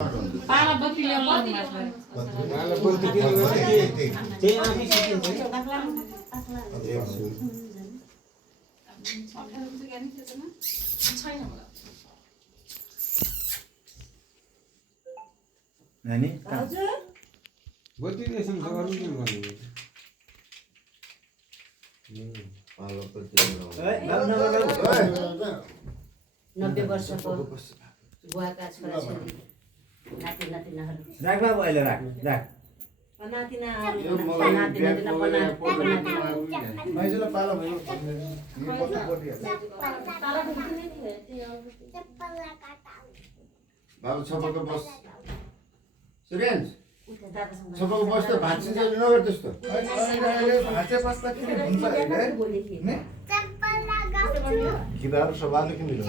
पाला बत्ती ल्याउनु पाला बत्ती किनेर त्यही आफै सिकिन्छ नानी बत्ती रहेछ नि अरू के गर्नु पालो बत्ती 90 वर्षको बुवाका छोराछोरी नाति नातिनाहरू राख बाबु अहिले राख राख बाबु छपको बस सुरेन छपको बस त भाँच्छ नगर त्यस्तो भाँचे बस्दाखेरि हुन्छ हैन किराहरु सवाल के मिल्यो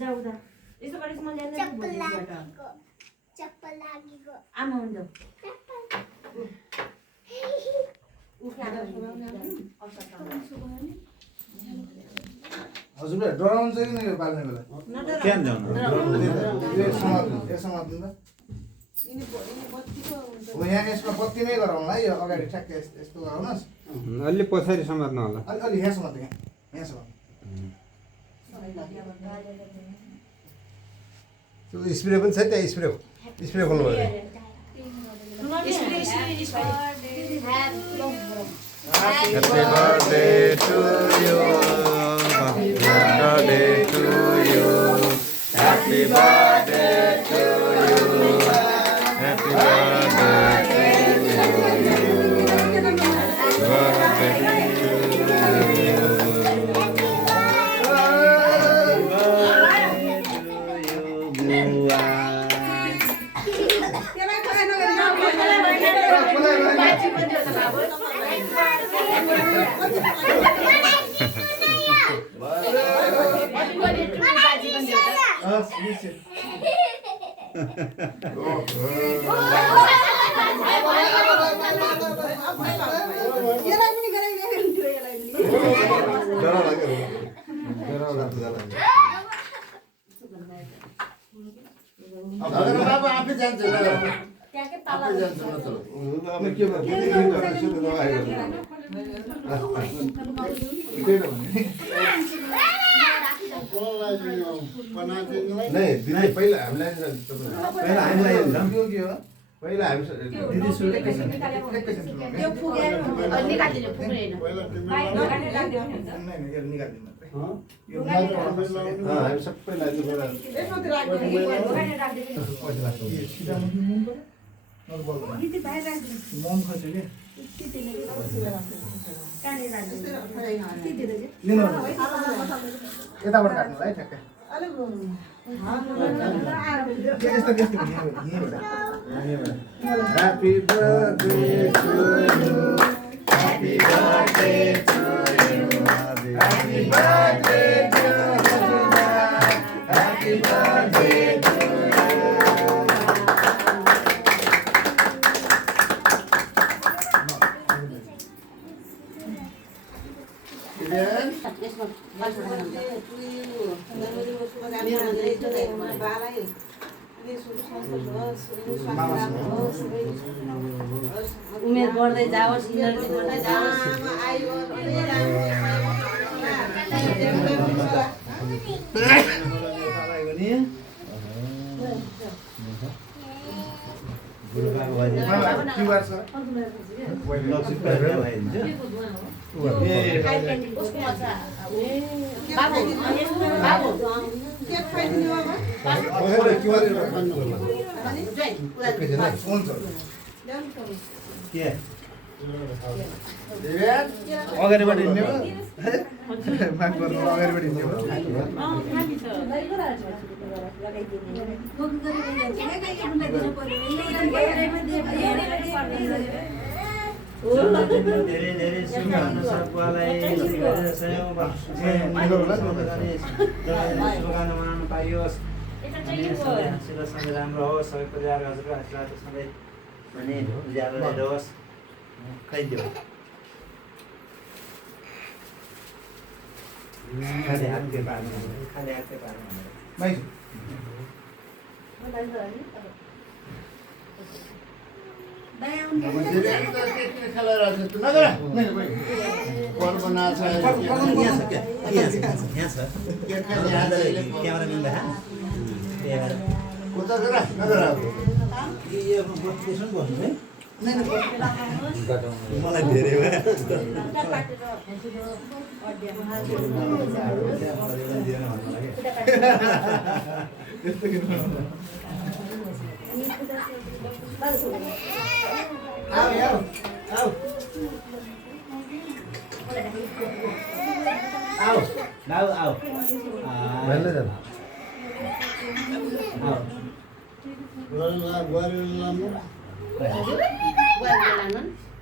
जाउदा यसो गरेको म ल्यान्दै चप्पल लागेको आमा हुँदो हजुरले डराउँछ कि नै पाल्ने बेला केन जाउँ यसमा हो यहाँ यसमा बत्ती नै गराउँला है यो अगाडि ठ्याक्कै यस्तो गराउनुहोस् अलि पछाडि समात्न होला अलि यहाँसम्म त यहाँसम्म स्प्रे पनि छ त्यहाँ स्प्रे खोल्नु पर्यो Happy birthday to you. Happy birthday to you. Happy birthday to you. Happy birthday to बाबा आफै जान्छ पहिला हामीलाई पहिला हामी दिदी सुन्दै हामी सबै लागि यताबाट काट्नु है ठ्याक्कै Happy birthday to you. Happy birthday to you. Happy birthday to you. Happy birthday to you. उमेर बढ्दै जाओस् इनर्जी बढ्दै जाओस् अगाडिबाट हिँड्ने हो माग गर्नु अगाडिबाट हिँड्ने हो धेरै धेरै शुभकामना मनाउन पाइयोस् सधैँ राम्रो होस् सबै परिवार हजुरको आशीर्वाद सधैँ भने उज्यालो रहोस् खाइदियो खाली हातले पार्नु खाली हातले पार्नु भाइ मलाई धेरै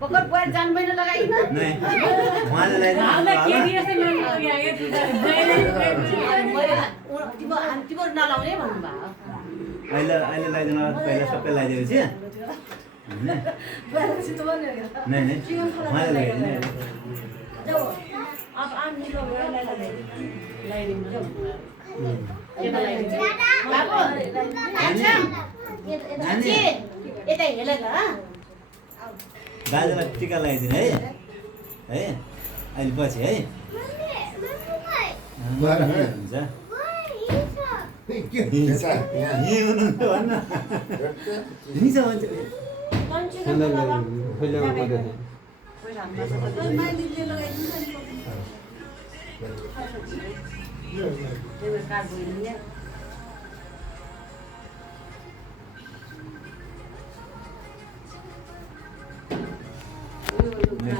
पकड बुवा जान्दैन लगाइन तिम्रो नलाउने भन्नुभयो अहिले लगाइदिनु पहिला सबै लगाइदिएपछि नै उहाँले लगाइदिने अब आम्नी यता हेर ल दाजुलाई टिका लगाइदिने है अहिले पछि है हुन्छ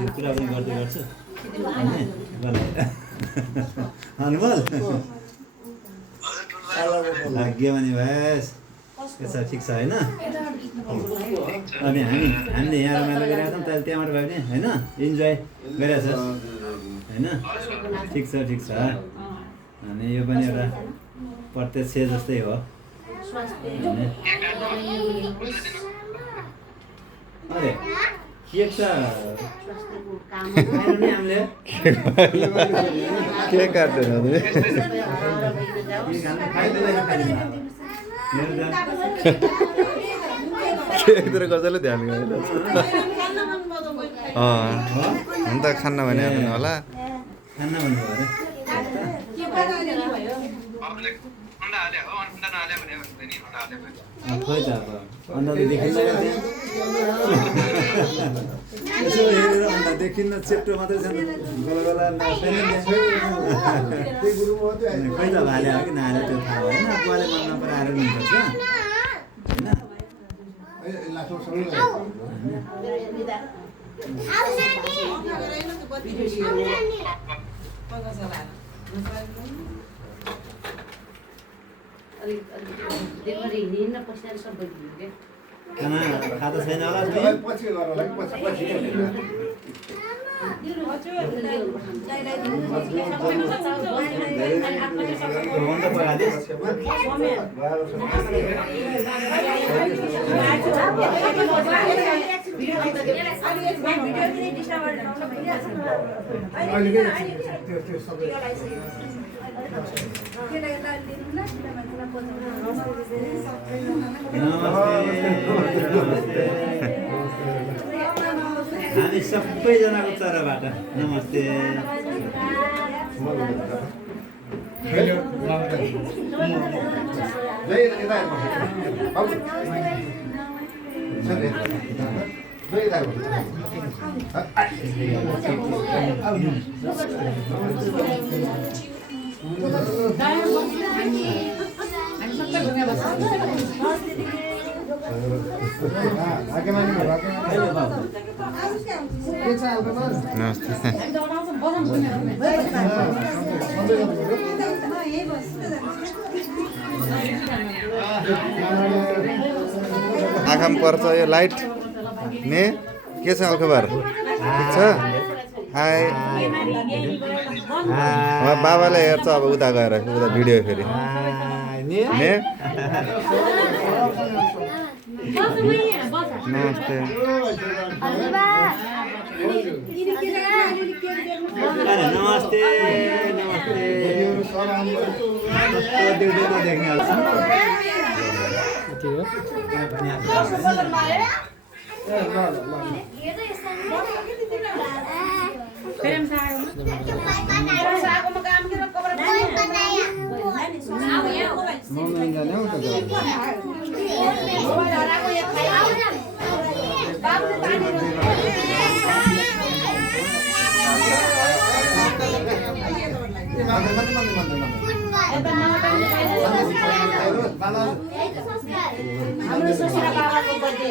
कुरा पनि गर्दै गर्छु अनुभव भाग्य भने भएस के छ ठिक छ होइन अनि हामीले यहाँ रमाइलो गरिरहेको छौँ तैँले त्यहाँबाट भयो भने होइन इन्जोय गरिरहेछ होइन ठिक छ अनि यो पनि एउटा प्रत्यक्ष जस्तै हो अरे केक त हामीले के काट्दैन केकतिर कसैले ध्यान गरेन हुन त खान्न भने होला खान्न भन्नुभयो अरे खोइ त अब अन्त देखिन्न यसो हेरेर अन्त देखिन्न चेप्टो मात्रै छ गोला खोइ त हाल्यो हो कि नहाल्यो त्यो थाहा भएन बुवाले मन नपराएर हुनुपर्छ खाना खाता छैन होला हामी सबैजनाको तर्फबाट नमस्ते आँखामा पर्छ यो लाइट ने के छ खबर ठिक छ हाई बाबाले हेर्छ अब उता गएर उता भिडियो फेरि ने नमस्ते नमस्ते नमस्ते देख्ने हाम्रो ससुरा बाबाको बर्थडे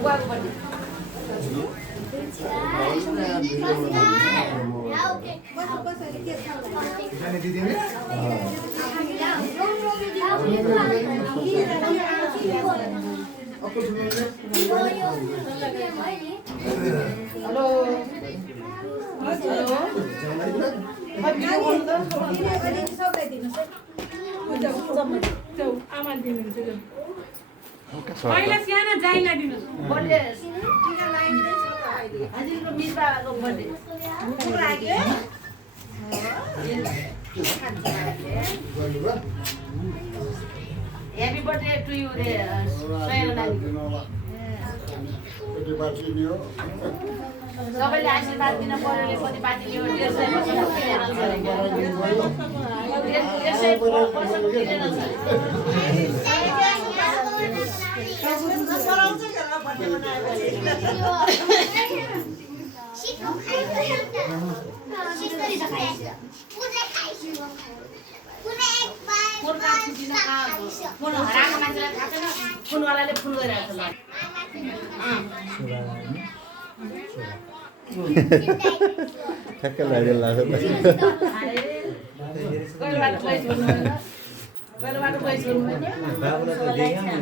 बुवाको बर्थडे हेलो पहिला सानो जाइला दिनुहोस् बर्थडे हजुरको मिसबाको birthday happy birthday to you रे सयना नानी सबैले आशीर्वाद दिन पर्यो कति पार्टी यो 150 फोन हराएको मान्छेलाई थाहा छैन फोनवालाले फोन गरिरहेको ठ्याक्क लाग्यो लाग्यो बाबुलाई त देख्या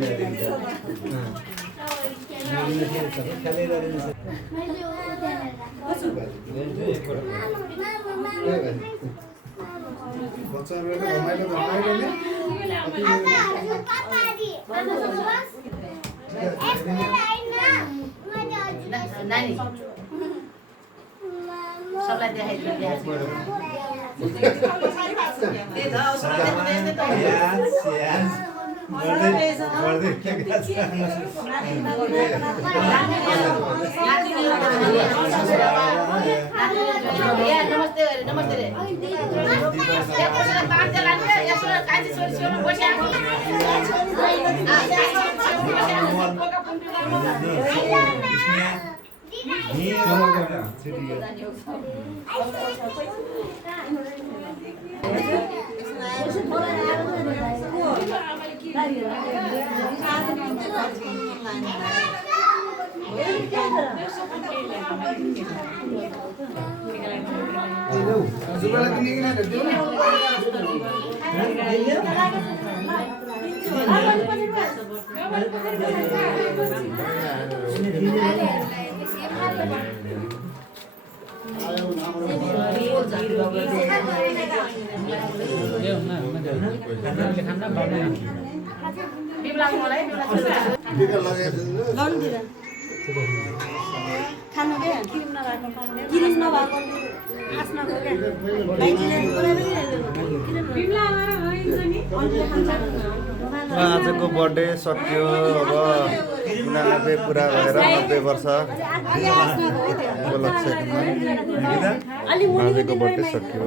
नानी सबलाई देखाइदिनु नमस्ते नमस्ते रे आजको बर्थडे सक्यो अब 89 पुरा भएर 90 वर्ष उपलक्ष्यमा आजको बर्थडे सक्यो